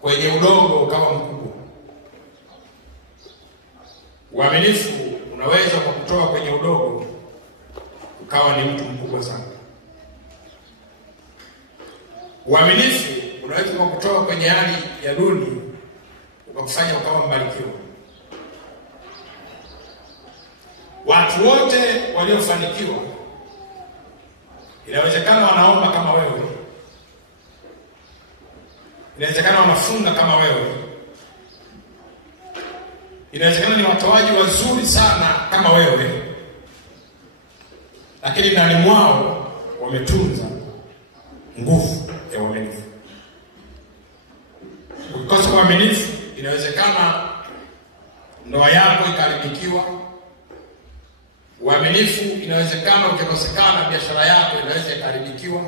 kwenye udogo ukawa mkubwa. Uaminifu unaweza kukutoa kwenye udogo ukawa ni mtu mkubwa sana. Uaminifu unaweza kukutoa kwenye hali ya duni ukakufanya ukawa mbarikiwa. Watu wote waliofanikiwa inawezekana wanaomba kama wewe, inawezekana wanafunga kama wewe, inawezekana ni watoaji wazuri sana kama wewe, lakini ndani mwao wametunza nguvu ya uaminifu. Ukikosa uaminifu, inawezekana ndoa yako ikaharibikiwa. Uaminifu inawezekana ukikosekana, biashara yako inaweza ikaharibikiwa.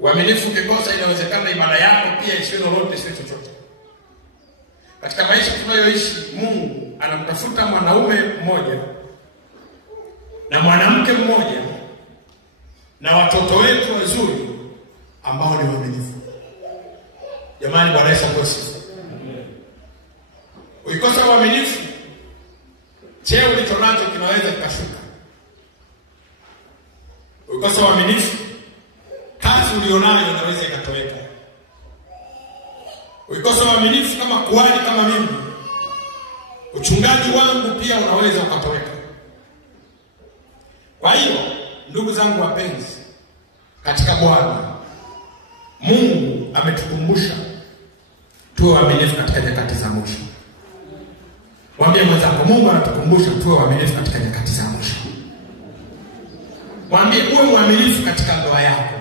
Uaminifu ukikosa, inawezekana ibada yako pia isiwe lolote, isiwe chochote. Katika maisha tunayoishi, Mungu anamtafuta mwanaume mmoja na mwanamke mmoja na watoto wetu wazuri ambao ni waaminifu. Jamani, Bwana Yesu asifiwe. Ukikosa uaminifu, cheo ulicho nacho kinaweza kikashuka. Ukikosa uaminifu, kazi ulionayo inaweza ikatoweka. Ukikosa uaminifu, kama kuhani kama mimi, uchungaji wangu pia unaweza ukatoweka. Kwa hiyo, ndugu zangu wapenzi katika Bwana, Mungu ametukumbusha tuwe waaminifu katika nyakati za mwisho. Mwambie mwenzako, Mungu anatukumbusha tuwe waaminifu katika nyakati za mwisho. Mwambie uwe mwaminifu katika ndoa yako.